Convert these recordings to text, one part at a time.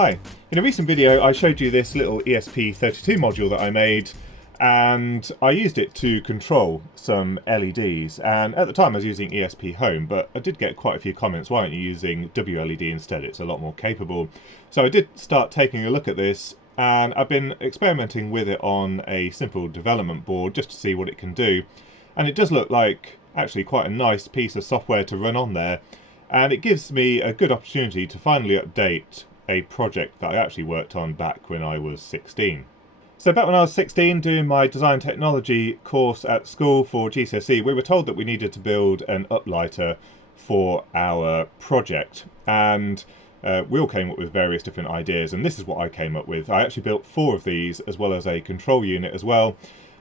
Hi, in a recent video I showed you this little ESP32 module that I made, and I used it to control some LEDs, and at the time I was using ESP Home, but I did get quite a few comments, why aren't you using WLED instead, it's a lot more capable. So I did start taking a look at this, and I've been experimenting with it on a simple development board just to see what it can do, and it does look like actually quite a nice piece of software to run on there, and it gives me a good opportunity to finally update a project that I actually worked on back when I was 16. So back when I was 16, doing my design technology course at school for GCSE, we were told that we needed to build an uplighter for our project, and we all came up with various different ideas, and this is what I came up with. I actually built 4 of these, as well as a control unit as well,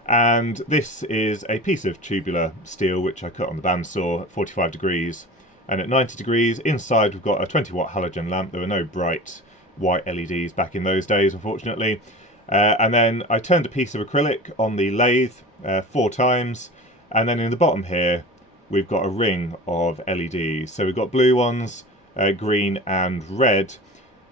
and this is a piece of tubular steel which I cut on the bandsaw at 45 degrees. And at 90 degrees, inside we've got a 20-watt halogen lamp. There were no bright white LEDs back in those days, unfortunately. And then I turned a piece of acrylic on the lathe 4 times. And then in the bottom here, we've got a ring of LEDs. So we've got blue ones, green and red.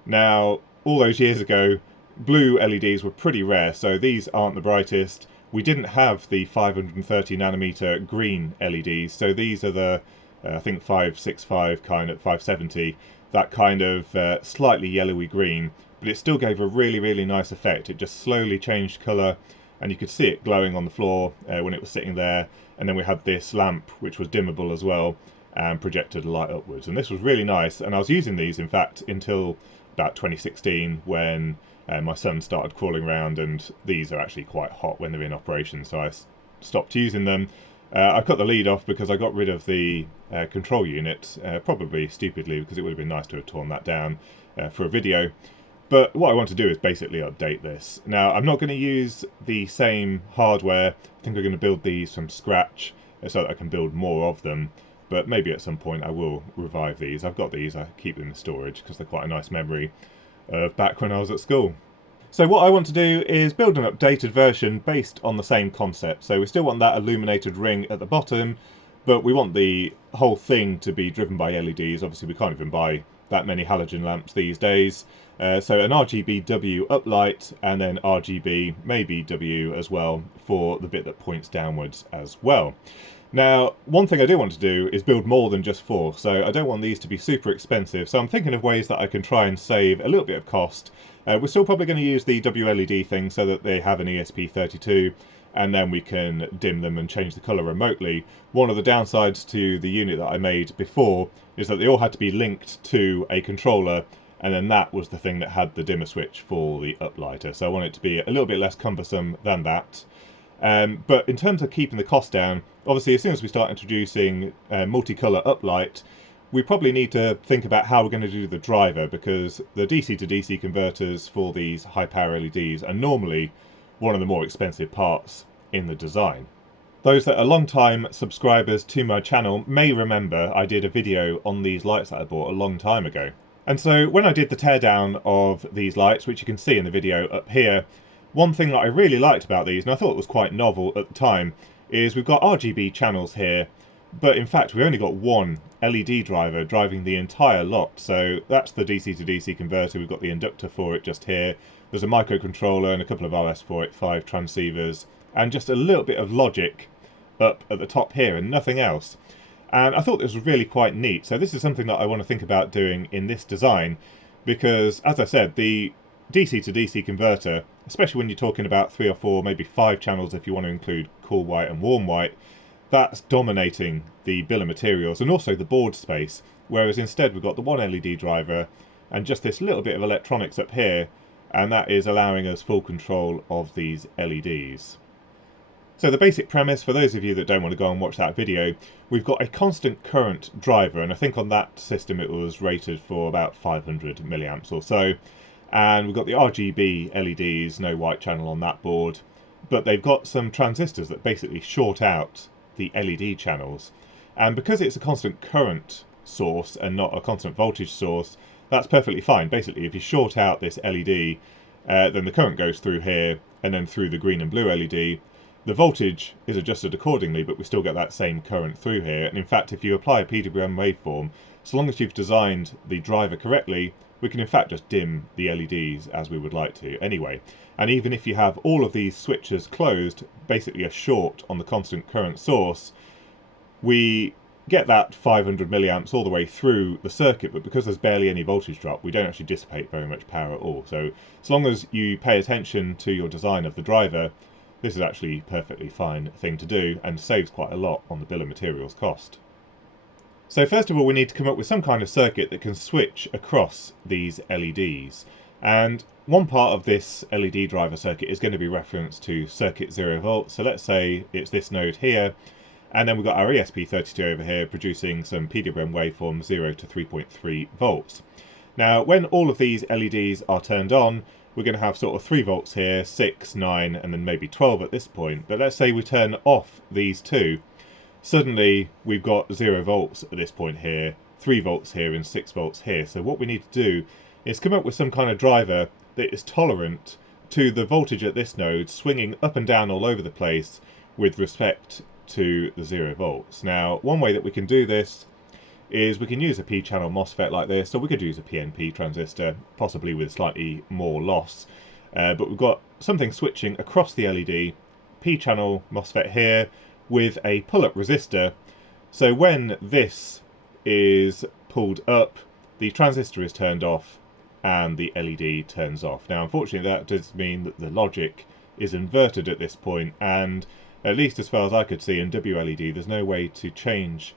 Now, all those years ago, blue LEDs were pretty rare, so these aren't the brightest. We didn't have the 530 nanometer green LEDs, so these are the I think 565 kind at 570, that kind of slightly yellowy green, but it still gave a really nice effect. It just slowly changed colour, and you could see it glowing on the floor when it was sitting there. And then we had this lamp which was dimmable as well and projected light upwards, and this was really nice. And I was using these in fact until about 2016 when my son started crawling around, and these are actually quite hot when they're in operation, so I stopped using them. I cut the lead off because I got rid of the control unit, probably stupidly, because it would have been nice to have torn that down for a video. But what I want to do is basically update this. Now, I'm not going to use the same hardware. I think I'm going to build these from scratch so that I can build more of them. But maybe at some point I will revive these. I've got these, I keep them in storage because they're quite a nice memory of back when I was at school. So what I want to do is build an updated version based on the same concept. So we still want that illuminated ring at the bottom, but we want the whole thing to be driven by LEDs. Obviously we can't even buy that many halogen lamps these days. So an RGBW uplight, and then RGB, maybe W as well, for the bit that points downwards as well. Now, one thing I do want to do is build more than just 4, so I don't want these to be super expensive, so I'm thinking of ways that I can try and save a little bit of cost. We're still probably going to use the WLED thing so that they have an ESP32, and then we can dim them and change the colour remotely. One of the downsides to the unit that I made before is that they all had to be linked to a controller, and then that was the thing that had the dimmer switch for the uplighter, so I want it to be a little bit less cumbersome than that. But in terms of keeping the cost down, obviously as soon as we start introducing multicolour uplight, we probably need to think about how we're going to do the driver, because the DC to DC converters for these high power LEDs are normally one of the more expensive parts in the design. Those that are long-time subscribers to my channel may remember I did a video on these lights that I bought a long time ago. And so when I did the teardown of these lights, which you can see in the video up here, one thing that I really liked about these, and I thought it was quite novel at the time, is we've got RGB channels here, but in fact we only got one LED driver driving the entire lot. So that's the DC to DC converter, we've got the inductor for it just here, there's a microcontroller and a couple of RS485 transceivers, and just a little bit of logic up at the top here and nothing else. And I thought this was really quite neat, so this is something that I want to think about doing in this design, because as I said, the DC to DC converter, especially when you're talking about 3 or 4, maybe 5 channels if you want to include cool white and warm white, that's dominating the bill of materials and also the board space, whereas instead we've got the one LED driver and just this little bit of electronics up here, and that is allowing us full control of these LEDs. So the basic premise, for those of you that don't want to go and watch that video, we've got a constant current driver, and I think on that system it was rated for about 500 milliamps or so. And we've got the RGB LEDs, no white channel on that board, but they've got some transistors that basically short out the LED channels. And because it's a constant current source and not a constant voltage source, that's perfectly fine. Basically, if you short out this LED, then the current goes through here and then through the green and blue LED. The voltage is adjusted accordingly, but we still get that same current through here. And in fact, if you apply a PWM waveform, so long as you've designed the driver correctly, we can in fact just dim the LEDs as we would like to anyway. And even if you have all of these switches closed, basically a short on the constant current source, we get that 500 milliamps all the way through the circuit, but because there's barely any voltage drop, we don't actually dissipate very much power at all. So as long as you pay attention to your design of the driver, this is actually a perfectly fine thing to do and saves quite a lot on the bill of materials cost. So first of all, we need to come up with some kind of circuit that can switch across these LEDs. And one part of this LED driver circuit is going to be referenced to circuit 0 volts. So let's say it's this node here. And then we've got our ESP32 over here producing some PWM waveform 0 to 3.3 volts. Now, when all of these LEDs are turned on, we're going to have sort of 3 volts here, 6, 9, and then maybe 12 at this point. But let's say we turn off these two. Suddenly, we've got 0 volts at this point here, 3 volts here, and 6 volts here. So what we need to do is come up with some kind of driver that is tolerant to the voltage at this node swinging up and down all over the place with respect to the 0 volts. Now, one way that we can do this is we can use a P-channel MOSFET like this, or we could use a PNP transistor, possibly with slightly more loss. But we've got something switching across the LED, P-channel MOSFET here, with a pull-up resistor. So when this is pulled up, the transistor is turned off and the LED turns off. Now, unfortunately, that does mean that the logic is inverted at this point, and at least as far as I could see in WLED, there's no way to change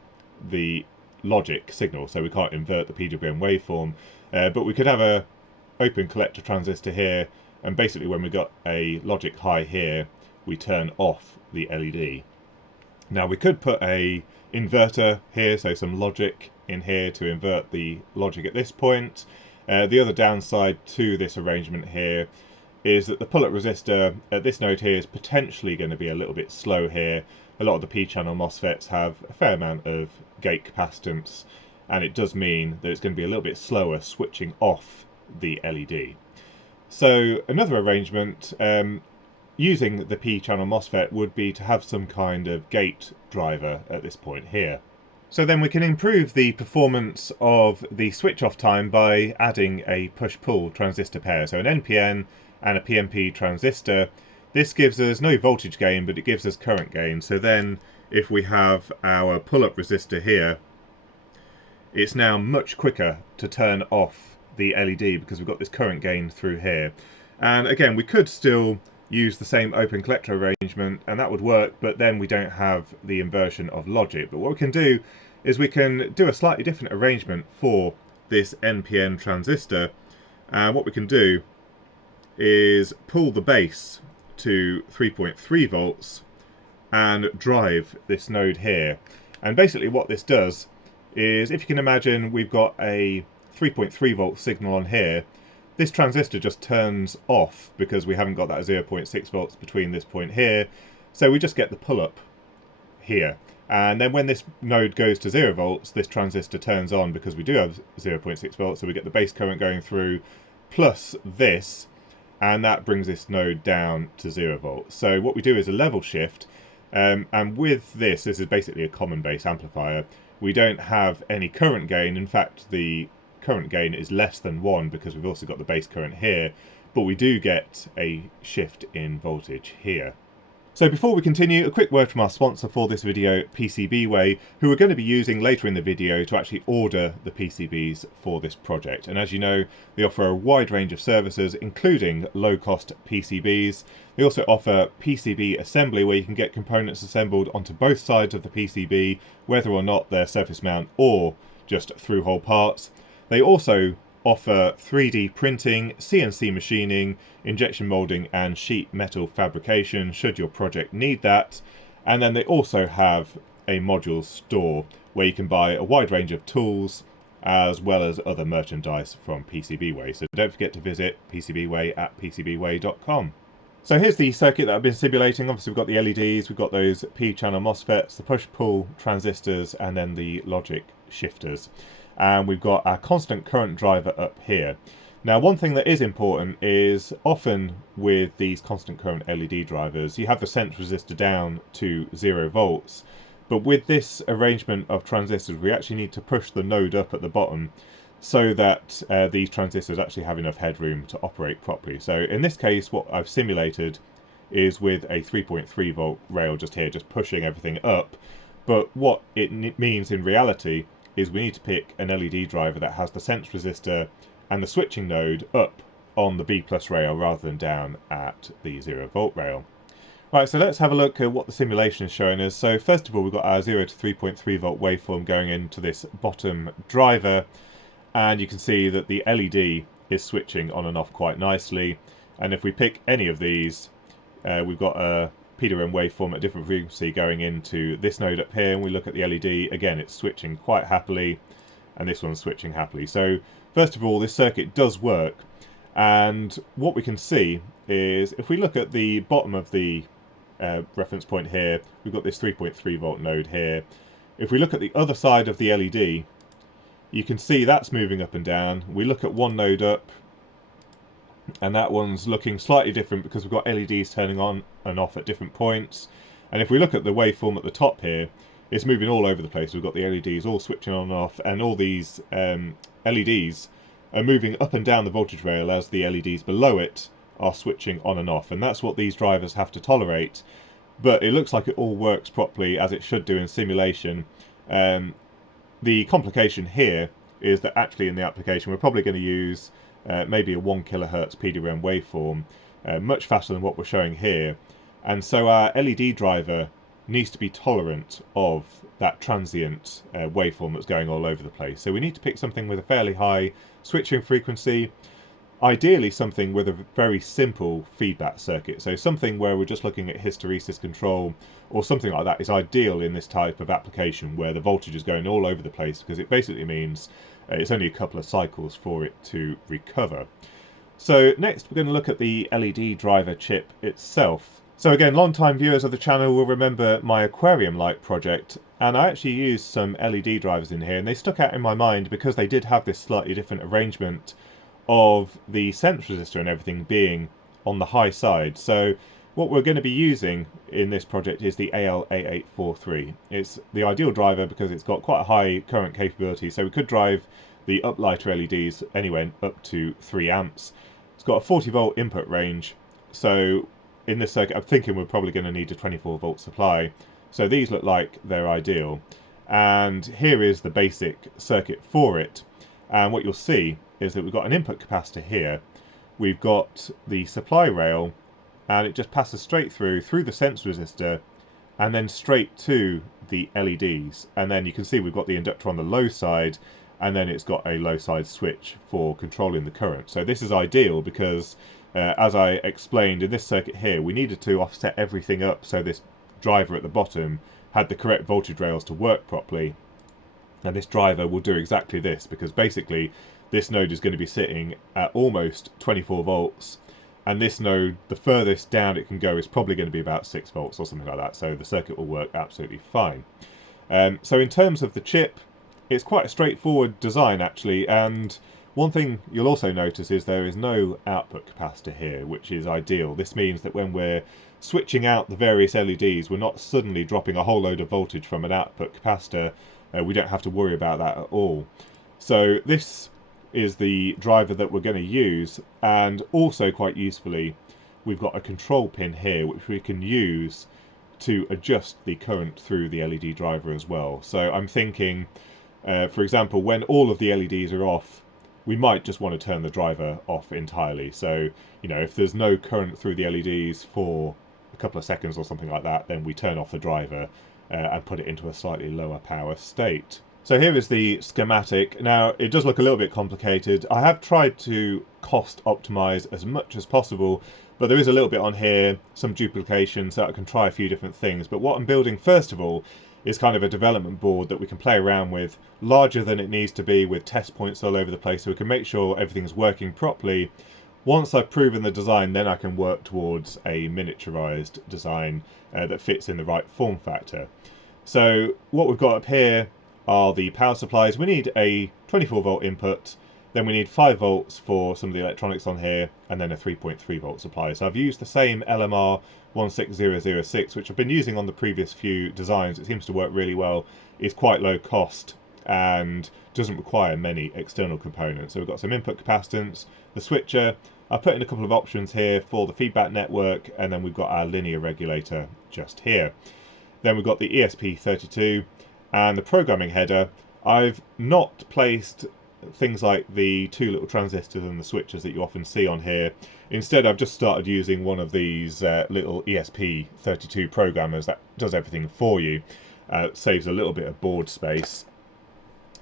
the logic signal, so we can't invert the PWM waveform. But we could have a open collector transistor here, and basically when we got a logic high here, we turn off the LED. Now we could put a inverter here, so some logic in here to invert the logic at this point. The other downside to this arrangement here is that the pull-up resistor at this node here is potentially going to be a little bit slow here. A lot of the P-channel MOSFETs have a fair amount of gate capacitance, and it does mean that it's going to be a little bit slower switching off the LED. So another arrangement using the P-channel MOSFET would be to have some kind of gate driver at this point here. So then we can improve the performance of the switch-off time by adding a push-pull transistor pair. So an NPN and a PNP transistor. This gives us no voltage gain, but it gives us current gain. So then if we have our pull-up resistor here, it's now much quicker to turn off the LED because we've got this current gain through here. And again, we could still use the same open collector arrangement and that would work, but then we don't have the inversion of logic. But what we can do is we can do a slightly different arrangement for this NPN transistor. And what we can do is pull the base to 3.3 volts and drive this node here. And basically what this does is, if you can imagine, we've got a 3.3 volt signal on here. This transistor just turns off because we haven't got that 0.6 volts between this point here. So we just get the pull-up here. And then when this node goes to 0 volts, this transistor turns on because we do have 0.6 volts. So we get the base current going through plus this, and that brings this node down to 0 volts. So what we do is a level shift, and with this is basically a common base amplifier. We don't have any current gain. In fact, the current gain is less than 1 because we've also got the base current here, but we do get a shift in voltage here. So before we continue, a quick word from our sponsor for this video, PCBWay, who we're going to be using later in the video to actually order the PCBs for this project. And as you know, they offer a wide range of services, including low-cost PCBs. They also offer PCB assembly, where you can get components assembled onto both sides of the PCB, whether or not they're surface mount or just through-hole parts. They also offer 3D printing, CNC machining, injection molding and sheet metal fabrication should your project need that. And then they also have a module store where you can buy a wide range of tools as well as other merchandise from PCBWay. So don't forget to visit PCBWay at PCBWay.com. So here's the circuit that I've been simulating. Obviously we've got the LEDs, we've got those P-channel MOSFETs, the push-pull transistors and then the logic shifters. And we've got our constant current driver up here. Now, one thing that is important is often with these constant current LED drivers, you have the sense resistor down to 0 volts. But with this arrangement of transistors, we actually need to push the node up at the bottom so that these transistors actually have enough headroom to operate properly. So in this case, what I've simulated is with a 3.3 volt rail just here, just pushing everything up. But what it means in reality is we need to pick an LED driver that has the sense resistor and the switching node up on the B+ rail rather than down at the 0 volt rail. Right, so let's have a look at what the simulation is showing us. So first of all, we've got our 0 to 3.3 volt waveform going into this bottom driver, and you can see that the LED is switching on and off quite nicely. And if we pick any of these, we've got a PWM waveform at a different frequency going into this node up here, and we look at the LED, again it's switching quite happily, and this one's switching happily. So first of all, this circuit does work, and what we can see is if we look at the bottom of the reference point here, we've got this 3.3 volt node here. If we look at the other side of the LED, you can see that's moving up and down. We look at one node up, and that one's looking slightly different because we've got LEDs turning on and off at different points. And if we look at the waveform at the top here, it's moving all over the place. We've got the LEDs all switching on and off, and all these LEDs are moving up and down the voltage rail as the LEDs below it are switching on and off. And that's what these drivers have to tolerate. But it looks like it all works properly as it should do in simulation. The complication here is that actually in the application we're probably going to use maybe a 1 kilohertz PWM waveform, much faster than what we're showing here. And so our LED driver needs to be tolerant of that transient waveform that's going all over the place. So we need to pick something with a fairly high switching frequency, ideally something with a very simple feedback circuit. So something where we're just looking at hysteresis control or something like that is ideal in this type of application where the voltage is going all over the place, because it basically means it's only a couple of cycles for it to recover. So next we're going to look at the LED driver chip itself. So again, long-time viewers of the channel will remember my aquarium light project, and I actually used some LED drivers in here, and they stuck out in my mind because they did have this slightly different arrangement of the sense resistor and everything being on the high side. So what we're going to be using in this project is the AL8843. It's the ideal driver because it's got quite a high current capability, so we could drive the uplighter LEDs anywhere up to 3 amps. It's got a 40 volt input range, so in this circuit I'm thinking we're probably going to need a 24 volt supply. So these look like they're ideal, and here is the basic circuit for it. And what you'll see is that we've got an input capacitor here, we've got the supply rail, and it just passes straight through the sense resistor and then straight to the LEDs. And then you can see we've got the inductor on the low side, and then it's got a low side switch for controlling the current. So this is ideal because as I explained in this circuit here, we needed to offset everything up so this driver at the bottom had the correct voltage rails to work properly. And this driver will do exactly this, because basically this node is going to be sitting at almost 24 volts, and this node, the furthest down it can go, is probably going to be about 6 volts or something like that, so the circuit will work absolutely fine. So in terms of the chip, it's quite a straightforward design actually, and one thing you'll also notice is there is no output capacitor here, which is ideal. This means that when we're switching out the various LEDs, we're not suddenly dropping a whole load of voltage from an output capacitor. We don't have to worry about that at all. So this is the driver that we're going to use, and also quite usefully we've got a control pin here which we can use to adjust the current through the LED driver as well. So I'm thinking for example, when all of the LEDs are off, we might just want to turn the driver off entirely. So, you know, if there's no current through the LEDs for a couple of seconds or something like that, then we turn off the driver and put it into a slightly lower power state. So here is the schematic. Now, it does look a little bit complicated. I have tried to cost optimize as much as possible, but there is a little bit on here, some duplication, so I can try a few different things. But what I'm building first of all is kind of a development board that we can play around with, larger than it needs to be, with test points all over the place, so we can make sure everything's working properly. Once I've proven the design, then I can work towards a miniaturized design that fits in the right form factor. So what we've got up here are the power supplies. We need a 24 volt input, then we need 5 volts for some of the electronics on here, and then a 3.3 volt supply. So I've used the same LMR 16006, which I've been using on the previous few designs. It seems to work really well. It's quite low cost, and doesn't require many external components. So we've got some input capacitance, the switcher. I put in a couple of options here for the feedback network, and then we've got our linear regulator just here. Then we've got the ESP32 and the programming header. I've not placed things like the two little transistors and the switches that you often see on here. Instead, I've just started using one of these little ESP32 programmers that does everything for you. Saves a little bit of board space.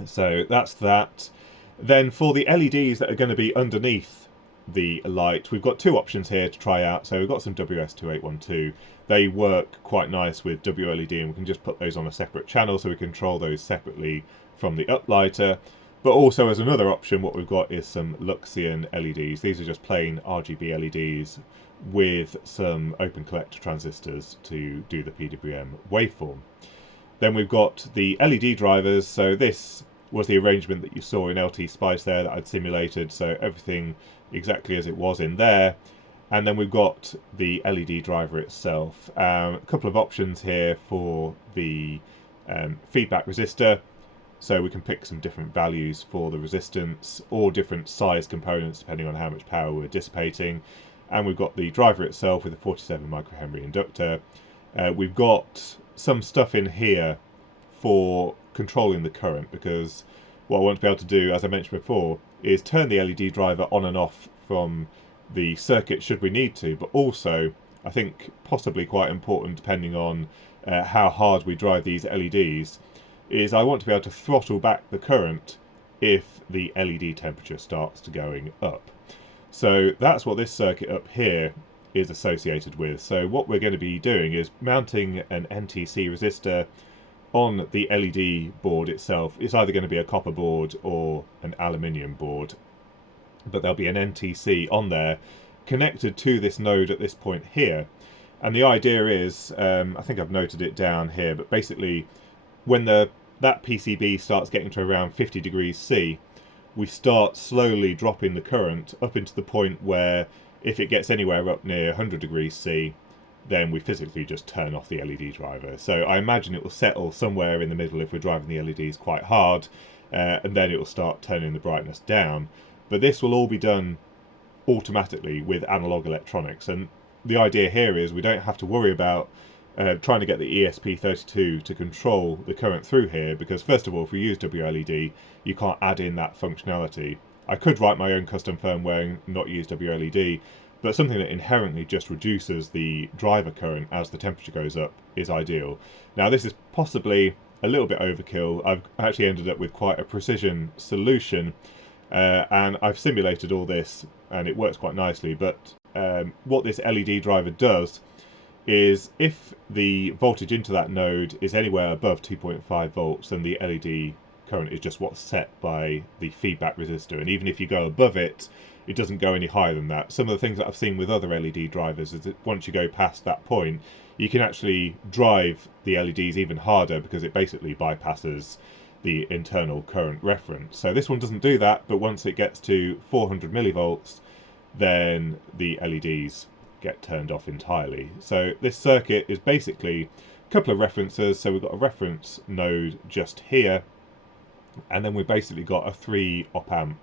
So that's that. Then for the LEDs that are going to be underneath the light, we've got two options here to try out. So we've got some WS2812. They work quite nice with WLED, and we can just put those on a separate channel so we control those separately from the uplighter. But also as another option, what we've got is some Luxian LEDs. These are just plain RGB LEDs with some open collector transistors to do the PWM waveform. Then we've got the LED drivers. So this was the arrangement that you saw in LTSpice there that I'd simulated. So everything exactly as it was in there. And then we've got the LED driver itself. A couple of options here for the feedback resistor. So we can pick some different values for the resistance or different size components depending on how much power we're dissipating. And we've got the driver itself with a 47 microhenry inductor. We've got some stuff in here for controlling the current, because what I want to be able to do, as I mentioned before, is turn the LED driver on and off from the circuit should we need to, but also I think possibly quite important depending on how hard we drive these LEDs, is I want to be able to throttle back the current if the LED temperature starts to going up. So that's what this circuit up here is associated with. So what we're going to be doing is mounting an NTC resistor on the LED board itself. It's either going to be a copper board or an aluminium board, but there'll be an NTC on there connected to this node at this point here. And the idea is, I think I've noted it down here, but basically when that PCB starts getting to around 50 degrees C, we start slowly dropping the current up into the point where if it gets anywhere up near 100 degrees C, then we physically just turn off the LED driver. So I imagine it will settle somewhere in the middle if we're driving the LEDs quite hard, and then it will start turning the brightness down. But this will all be done automatically with analog electronics, and the idea here is we don't have to worry about trying to get the ESP32 to control the current through here, because first of all, if we use WLED, you can't add in that functionality. I could write my own custom firmware and not use WLED, but something that inherently just reduces the driver current as the temperature goes up is ideal. Now this is possibly a little bit overkill. I've actually ended up with quite a precision solution, and I've simulated all this and it works quite nicely, but what this LED driver does is if the voltage into that node is anywhere above 2.5 volts, then the LED current is just what's set by the feedback resistor, and even if you go above it, it doesn't go any higher than that. Some of the things that I've seen with other LED drivers is that once you go past that point, you can actually drive the LEDs even harder because it basically bypasses the internal current reference. So this one doesn't do that, but once it gets to 400 millivolts, then the LEDs get turned off entirely. So this circuit is basically a couple of references. So we've got a reference node just here, and then we've basically got a 3 op-amp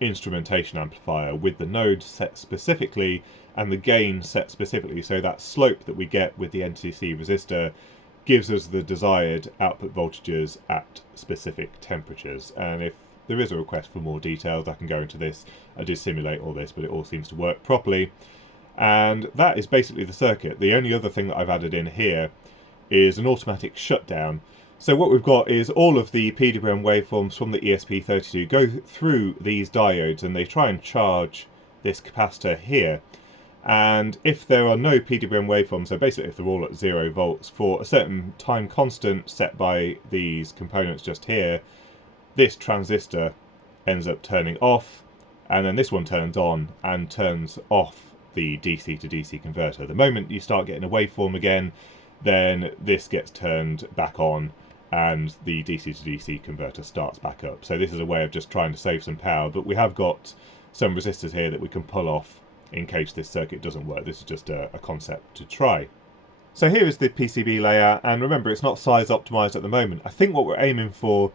instrumentation amplifier with the node set specifically and the gain set specifically, so that slope that we get with the NTC resistor gives us the desired output voltages at specific temperatures. And if there is a request for more details, I can go into this. I did simulate all this, but it all seems to work properly. And that is basically the circuit. The only other thing that I've added in here is an automatic shutdown. So what we've got is all of the PWM waveforms from the ESP32 go through these diodes, and they try and charge this capacitor here. And if there are no PWM waveforms, so basically if they're all at 0 volts for a certain time constant set by these components just here, this transistor ends up turning off, and then this one turns on and turns off the DC to DC converter. The moment you start getting a waveform again, then this gets turned back on and the DC to DC converter starts back up. So this is a way of just trying to save some power, but we have got some resistors here that we can pull off in case this circuit doesn't work. This is just a concept to try. So here is the PCB layout, and remember it's not size optimized at the moment. I think what we're aiming for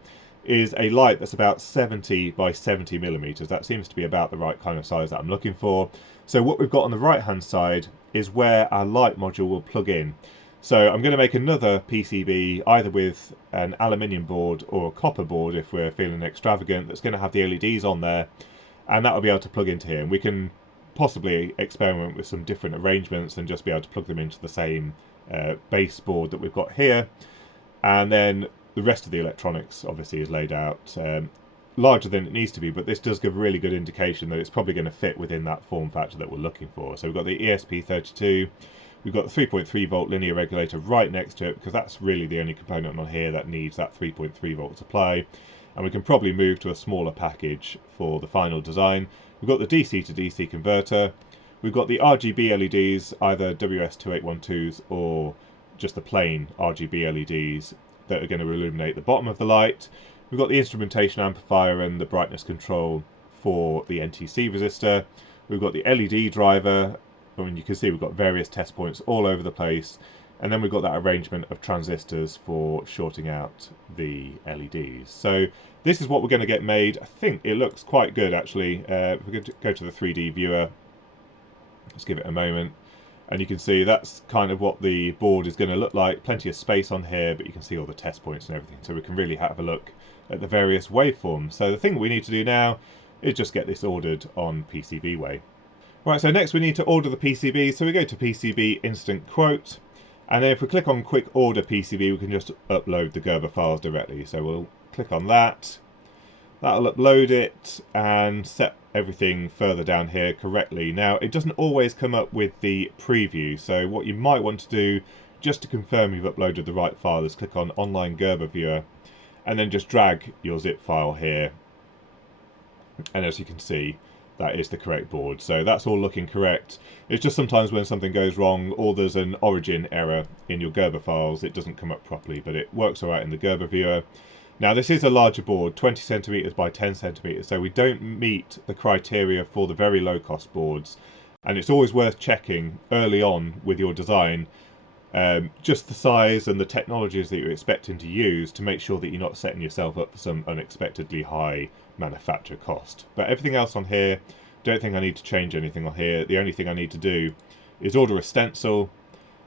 is a light that's about 70 by 70 millimeters. That seems to be about the right kind of size that I'm looking for. So what we've got on the right hand side is where our light module will plug in. So I'm going to make another PCB either with an aluminium board or a copper board if we're feeling extravagant, that's going to have the LEDs on there, and that will be able to plug into here. And we can possibly experiment with some different arrangements and just be able to plug them into the same base board that we've got here. And then the rest of the electronics obviously is laid out larger than it needs to be, but this does give a really good indication that it's probably going to fit within that form factor that we're looking for. So we've got the ESP32, we've got the 3.3 volt linear regulator right next to it, because that's really the only component on here that needs that 3.3 volt supply. And we can probably move to a smaller package for the final design. We've got the DC to DC converter, we've got the RGB LEDs, either WS2812s or just the plain RGB LEDs that are going to illuminate the bottom of the light. We've got the instrumentation amplifier and the brightness control for the NTC resistor. We've got the LED driver. I mean, you can see we've got various test points all over the place. And then we've got that arrangement of transistors for shorting out the LEDs. So this is what we're going to get made. I think it looks quite good, actually. If we go to the 3D viewer, let's give it a moment. And you can see that's kind of what the board is going to look like. Plenty of space on here, but you can see all the test points and everything. So we can really have a look at the various waveforms. So the thing we need to do now is just get this ordered on PCBWay. Right, so next we need to order the PCB. So we go to PCB Instant Quote. And then if we click on Quick Order PCB, we can just upload the Gerber files directly. So we'll click on that. That'll upload it and set everything further down here correctly. Now, it doesn't always come up with the preview. So what you might want to do, just to confirm you've uploaded the right file, is click on Online Gerber Viewer and then just drag your zip file here. And as you can see, that is the correct board. So that's all looking correct. It's just sometimes when something goes wrong or there's an origin error in your Gerber files, it doesn't come up properly, but it works all right in the Gerber viewer. Now this is a larger board, 20 centimeters by 10 centimeters, so we don't meet the criteria for the very low cost boards. And it's always worth checking early on with your design just the size and the technologies that you're expecting to use to make sure that you're not setting yourself up for some unexpectedly high manufacture cost. But everything else on here, don't think I need to change anything on here. The only thing I need to do is order a stencil,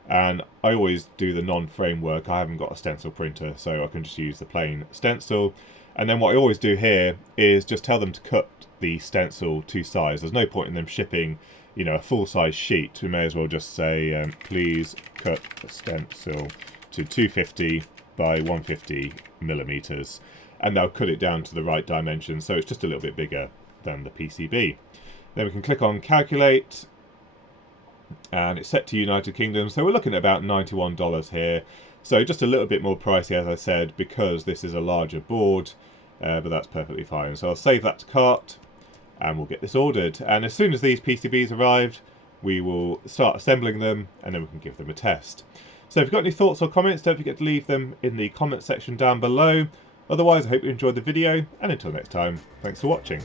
and I always do the non-framework. I haven't got a stencil printer, so I can just use the plain stencil. And then what I always do here is just tell them to cut the stencil to size. There's no point in them shipping, you know, a full-size sheet. We may as well just say, please cut the stencil to 250 by 150 millimeters. And they'll cut it down to the right dimension, so it's just a little bit bigger than the PCB. Then we can click on Calculate, and it's set to United Kingdom, so we're looking at about $91 here. So just a little bit more pricey, as I said, because this is a larger board, but that's perfectly fine. So I'll save that to cart, and we'll get this ordered. And as soon as these PCBs arrived, we will start assembling them, and then we can give them a test. So if you've got any thoughts or comments, don't forget to leave them in the comment section down below. Otherwise, I hope you enjoyed the video, and until next time, thanks for watching.